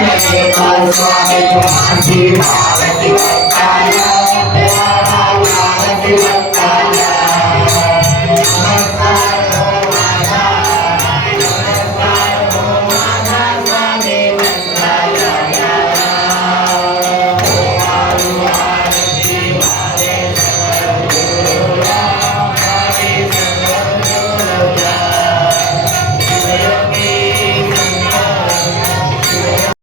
Thank you.